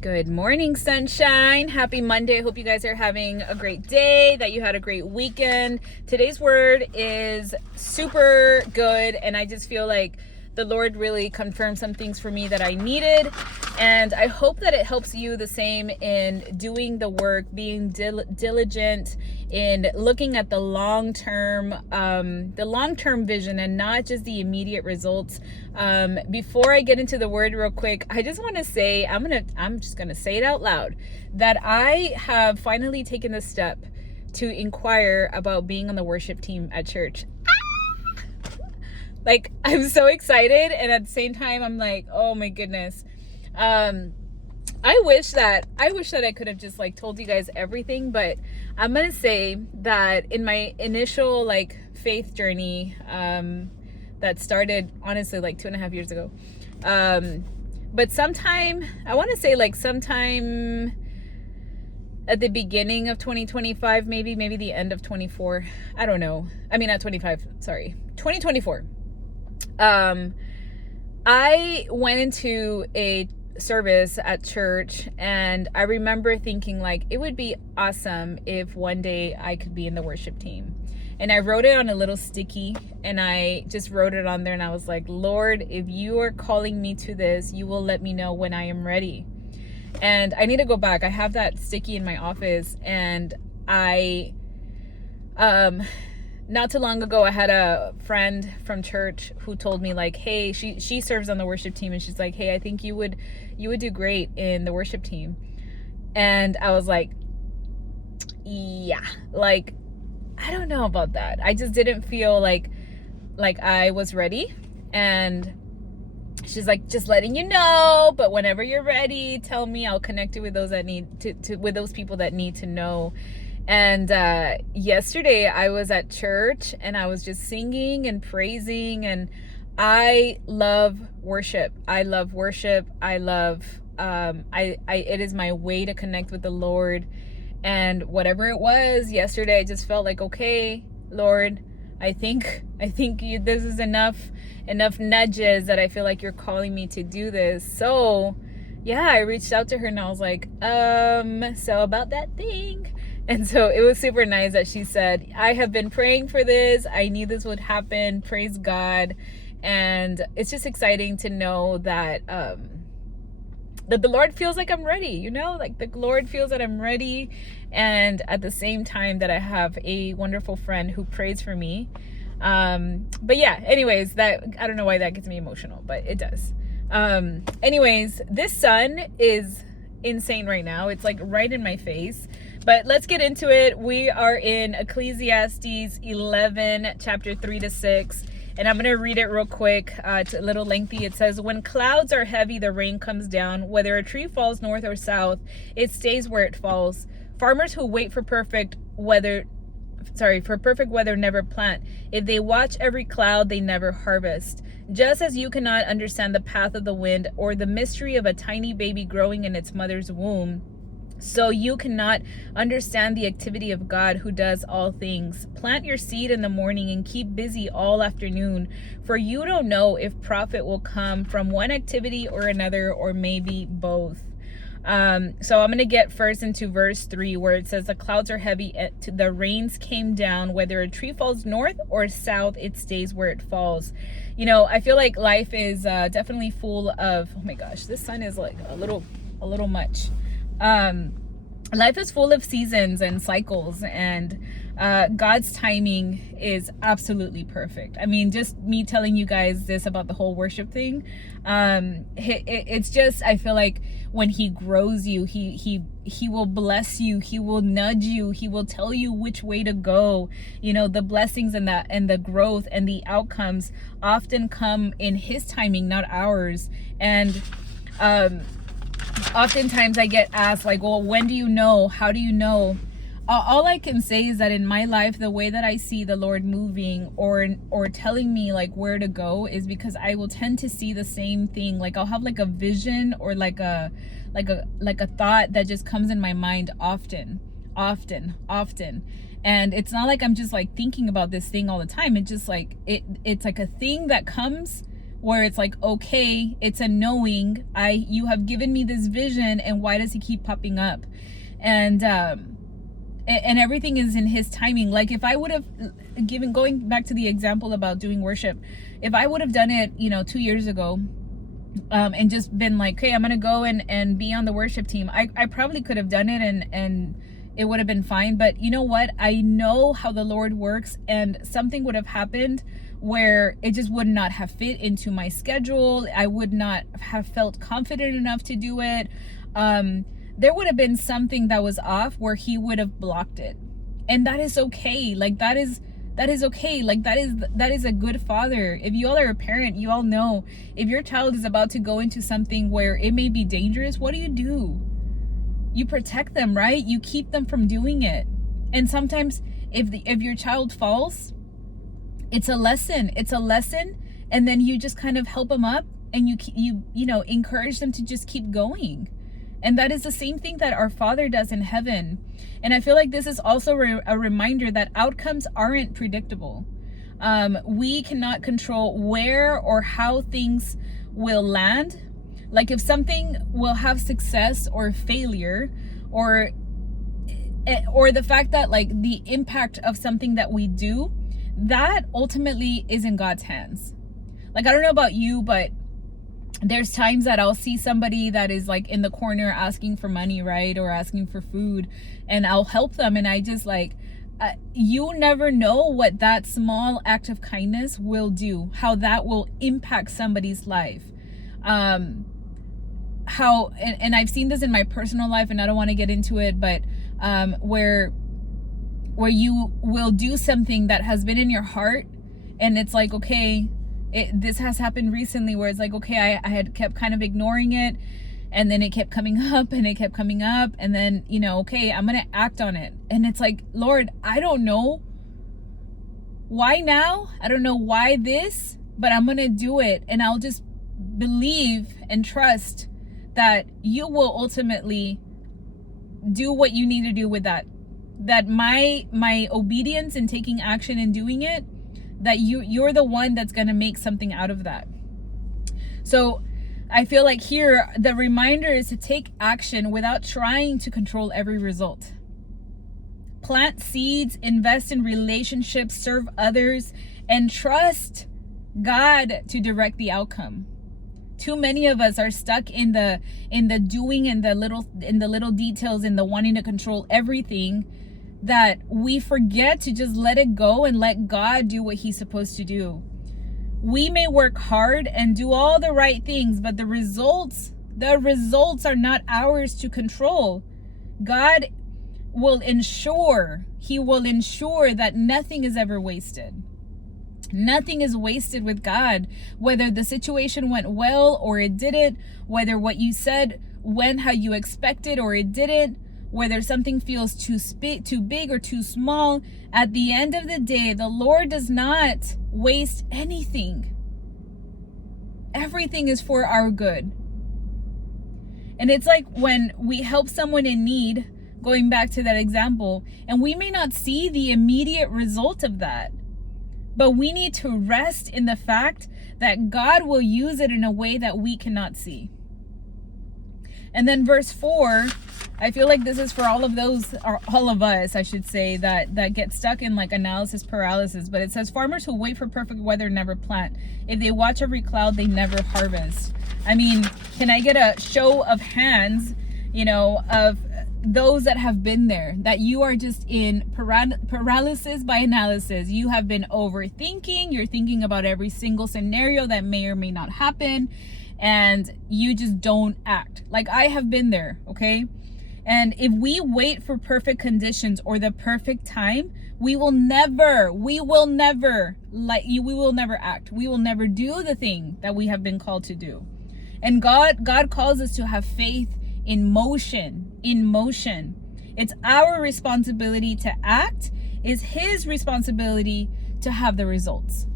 Good morning, sunshine. Happy Monday. I hope you guys are having a great day, that you had a great weekend. Today's word is super good, and I just feel like the Lord really confirmed some things for me that I needed, and I hope that it helps you the same in doing the work, being diligent in looking at the long-term vision and not just the immediate results. Before I get into the word real quick, I just want to say, I'm just gonna say it out loud, that I have finally taken the step to inquire about being on the worship team at church. Like, I'm so excited, and at the same time I'm like, oh my goodness. I wish that I could have just like told you guys everything, but I'm gonna say that in my initial like faith journey that started honestly like 2.5 years ago, but sometime at the beginning of 2025, maybe the end of 24, I don't know, I mean not 25, sorry, 2024, I went into a service at church, and I remember thinking like it would be awesome if one day I could be in the worship team. And I wrote it on a little sticky, and I just wrote it on there, and I was like, Lord, if you are calling me to this, you will let me know when I am ready. And I need to go back. I have that sticky in my office, and I not too long ago, I had a friend from church who told me like, hey, she serves on the worship team, and she's like, hey, I think you would do great in the worship team. And I was like, yeah, like, I don't know about that. I just didn't feel like I was ready. And she's like, just letting you know, but whenever you're ready, tell me. I'll connect you with those that need to with those people that need to know. And yesterday I was at church, and I was just singing and praising, and I love worship. I love it is my way to connect with the Lord. And whatever it was yesterday, I just felt like, okay, Lord, I think this is enough nudges that I feel like you're calling me to do this. So yeah, I reached out to her, and I was like, so about that thing. And so it was super nice that she said, I have been praying for this. I knew this would happen. Praise God. And it's just exciting to know that that the Lord feels like I'm ready, like the Lord feels that I'm ready. And at the same time that I have a wonderful friend who prays for me. But yeah, anyways, that, I don't know why that gets me emotional, but it does. Anyways, this sun is insane right now. It's like right in my face. But let's get into it. We are in Ecclesiastes 11, chapter 3-6. And I'm going to read it real quick. It's a little lengthy. It says, when clouds are heavy, the rain comes down. Whether a tree falls north or south, it stays where it falls. Farmers who wait for perfect weather never plant. If they watch every cloud, they never harvest. Just as you cannot understand the path of the wind or the mystery of a tiny baby growing in its mother's womb, so you cannot understand the activity of God who does all things. Plant your seed in the morning and keep busy all afternoon, for you don't know if profit will come from one activity or another, or maybe both. So I'm going to get first into verse 3, where it says, the clouds are heavy, the rains came down. Whether a tree falls north or south, it stays where it falls. I feel like life is definitely full of, oh my gosh, this sun is like a little much. Life is full of seasons and cycles, and God's timing is absolutely perfect. I mean, just me telling you guys this about the whole worship thing, it's just, I feel like when he grows you, he will bless you, he will nudge you, he will tell you which way to go. The blessings and the growth and the outcomes often come in his timing, not ours. And oftentimes I get asked like, well, when do you know? How do you know? All I can say is that in my life, the way that I see the Lord moving or telling me like where to go is because I will tend to see the same thing. Like I'll have like a vision or like a thought that just comes in my mind often. And it's not like I'm just like thinking about this thing all the time. It's just like it's like a thing that comes where it's like, okay, it's a knowing. You have given me this vision, and why does he keep popping up? And everything is in his timing. Like, if I would have going back to the example about doing worship, if I would have done it, 2 years ago, and just been like, okay, I'm gonna go and be on the worship team, I probably could have done it, and it would have been fine. But you know what? I know how the Lord works, and something would have happened where it just would not have fit into my schedule. I would not have felt confident enough to do it. There would have been something that was off where he would have blocked it. And that is okay. Like, that is okay. Like, that is a good father. If you all are a parent, you all know, if your child is about to go into something where it may be dangerous, what do? You protect them, right? You keep them from doing it. And sometimes if your child falls, it's a lesson. And then you just kind of help them up, and you encourage them to just keep going. And that is the same thing that our Father does in heaven. And I feel like this is also a reminder that outcomes aren't predictable. We cannot control where or how things will land. Like, if something will have success or failure, or the fact that, like, the impact of something that we do, that ultimately is in God's hands. Like, I don't know about you, but there's times that I'll see somebody that is like in the corner asking for money, right? Or asking for food, and I'll help them. And I just like, you never know what that small act of kindness will do, how that will impact somebody's life. And I've seen this in my personal life, and I don't want to get into it, but where you will do something that has been in your heart, and it's like, okay, this has happened recently where it's like, okay, I had kept kind of ignoring it, and then it kept coming up, and then, okay, I'm gonna act on it. And it's like, Lord, I don't know why now, I don't know why this, but I'm gonna do it, and I'll just believe and trust that you will ultimately do what you need to do with that my obedience and taking action and doing it, that you're the one that's going to make something out of that. So I feel like here the reminder is to take action without trying to control every result. Plant seeds, invest in relationships, serve others, and trust God to direct the outcome. Too many of us are stuck in the doing, and the little details, in the wanting to control everything, that we forget to just let it go and let God do what he's supposed to do. We may work hard and do all the right things, but the results are not ours to control. God will ensure that nothing is ever wasted. Nothing is wasted with God, whether the situation went well or it didn't, whether what you said went how you expected or it didn't, whether something feels too big or too small. At the end of the day, the Lord does not waste anything. Everything is for our good. And it's like when we help someone in need, going back to that example, and we may not see the immediate result of that, but we need to rest in the fact that God will use it in a way that we cannot see. And then verse 4, I feel like this is for all of those, or all of us, I should say, that get stuck in like analysis paralysis. But it says, farmers who wait for perfect weather never plant. If they watch every cloud, they never harvest. I mean, can I get a show of hands, of those that have been there, that you are just in paralysis by analysis? You have been overthinking. You're thinking about every single scenario that may or may not happen, and you just don't act. Like, I have been there, okay? And if we wait for perfect conditions or the perfect time, we will never act. We will never do the thing that we have been called to do. And God calls us to have faith in motion. It's our responsibility to act. It's his responsibility to have the results.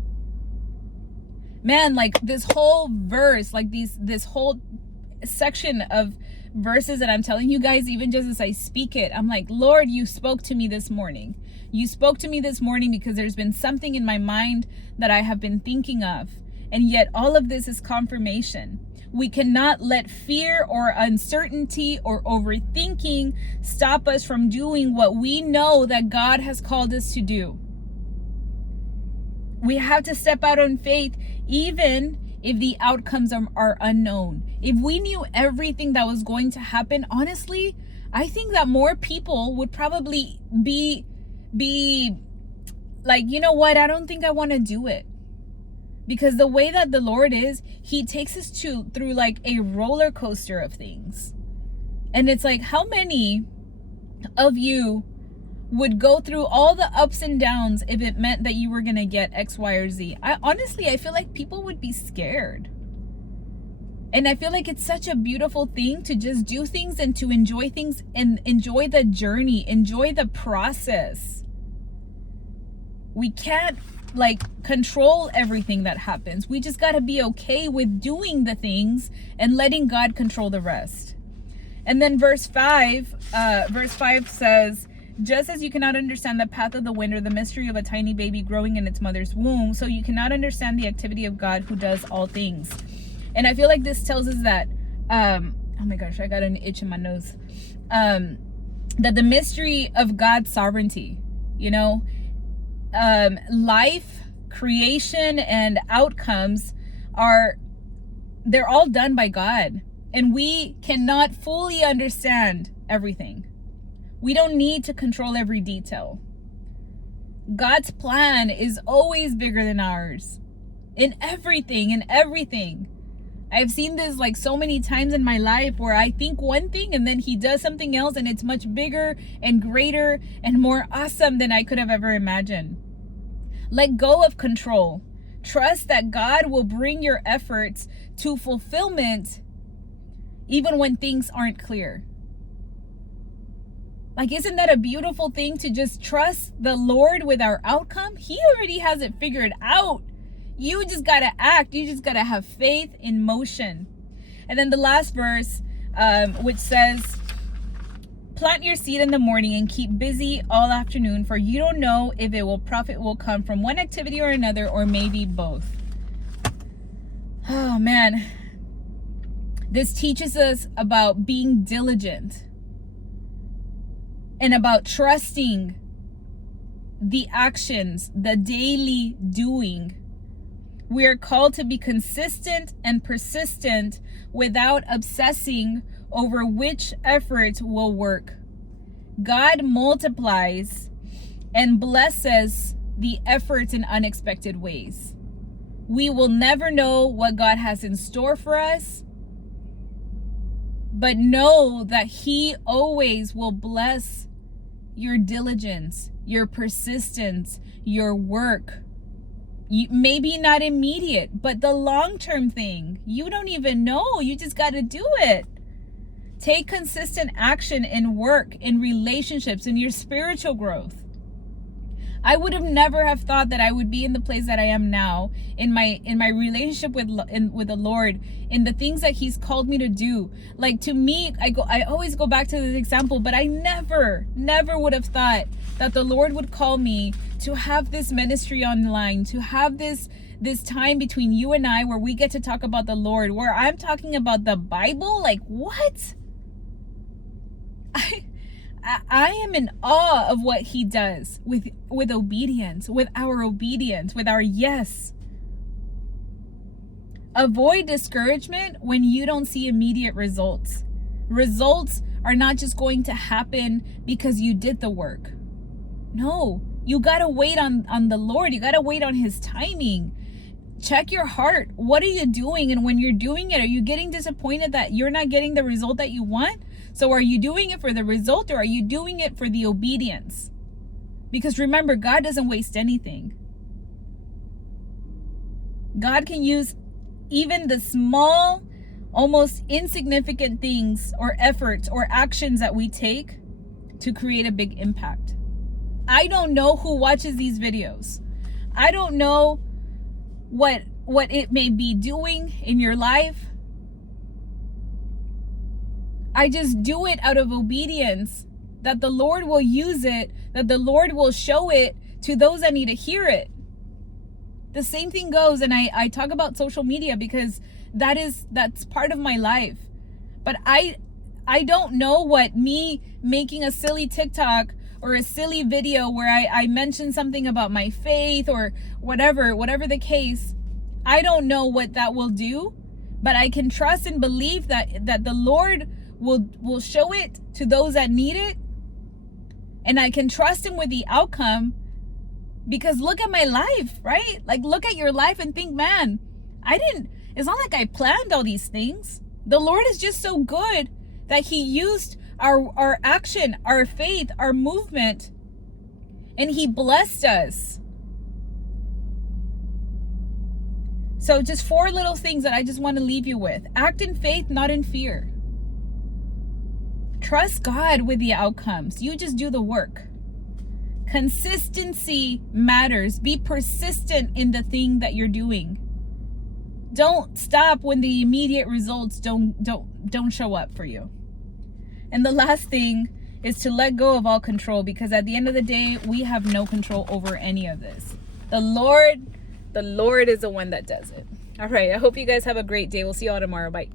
Man, like this whole verse, like this whole section of verses that I'm telling you guys, even just as I speak it, I'm like, Lord, you spoke to me this morning. You spoke to me this morning because there's been something in my mind that I have been thinking of. And yet all of this is confirmation. We cannot let fear or uncertainty or overthinking stop us from doing what we know that God has called us to do. We have to step out on faith, even if the outcomes are unknown. If we knew everything that was going to happen, honestly, I think that more people would probably be like, you know what, I don't think I want to do it. Because the way that the Lord is, he takes us through like a roller coaster of things. And it's like, how many of you would go through all the ups and downs if it meant that you were going to get X, Y, or Z? I feel like people would be scared. And I feel like it's such a beautiful thing to just do things and to enjoy things and enjoy the journey, enjoy the process. We can't like control everything that happens. We just got to be okay with doing the things and letting God control the rest. And then verse 5 says, just as you cannot understand the path of the wind or the mystery of a tiny baby growing in its mother's womb, so you cannot understand the activity of God who does all things. And I feel like this tells us that, oh my gosh, I got an itch in my nose. That the mystery of God's sovereignty, you know, life, creation, and outcomes they're all done by God. And we cannot fully understand everything. We don't need to control every detail. God's plan is always bigger than ours. In everything. I've seen this like so many times in my life where I think one thing and then he does something else and it's much bigger and greater and more awesome than I could have ever imagined. Let go of control. Trust that God will bring your efforts to fulfillment even when things aren't clear. Like, isn't that a beautiful thing to just trust the Lord with our outcome? He already has it figured out. You just got to act. You just got to have faith in motion. And then the last verse, which says, plant your seed in the morning and keep busy all afternoon, for you don't know if profit will come from one activity or another, or maybe both. Oh man. This teaches us about being diligent and about trusting the actions, the daily doing. We are called to be consistent and persistent without obsessing over which efforts will work. God multiplies and blesses the efforts in unexpected ways. We will never know what God has in store for us, but know that he always will bless your diligence, your persistence, your work. Maybe not immediate, but the long-term thing, you don't even know. You just got to do it. Take consistent action in work, in relationships, in your spiritual growth. I would have never have thought that I would be in the place that I am now in my relationship with the Lord, in the things that he's called me to do. Like, to me, I always go back to this example, but I never would have thought that the Lord would call me to have this ministry online, to have this time between you and I where we get to talk about the Lord, where I'm talking about the Bible. Like, what? I am in awe of what he does with obedience, with our yes. Avoid discouragement when you don't see immediate results. Results are not just going to happen because you did the work. No, you got to wait on the Lord. You got to wait on his timing. Check your heart. What are you doing? And when you're doing it, are you getting disappointed that you're not getting the result that you want? So are you doing it for the result, or are you doing it for the obedience? Because remember, God doesn't waste anything. God can use even the small, almost insignificant things or efforts or actions that we take to create a big impact. I don't know who watches these videos. I don't know what it may be doing in your life. I just do it out of obedience, that the Lord will use it, that the Lord will show it to those that need to hear it. The same thing goes, and I talk about social media because that's part of my life. But I don't know what me making a silly TikTok or a silly video where I mention something about my faith or whatever the case, I don't know what that will do, but I can trust and believe that the Lord will show it to those that need it, and I can trust him with the outcome. Because look at my life, right? Like, look at your life and think, man, it's not like I planned all these things. The Lord is just so good that he used our action, our faith, our movement, and he blessed us. So just 4 little things that I just want to leave you with. Act in faith, not in fear. Trust God with the outcomes. You just do the work. Consistency matters. Be persistent in the thing that you're doing. Don't stop when the immediate results don't show up for you. And the last thing is to let go of all control, because at the end of the day, we have no control over any of this. The Lord is the one that does it. All right. I hope you guys have a great day. We'll see you all tomorrow. Bye.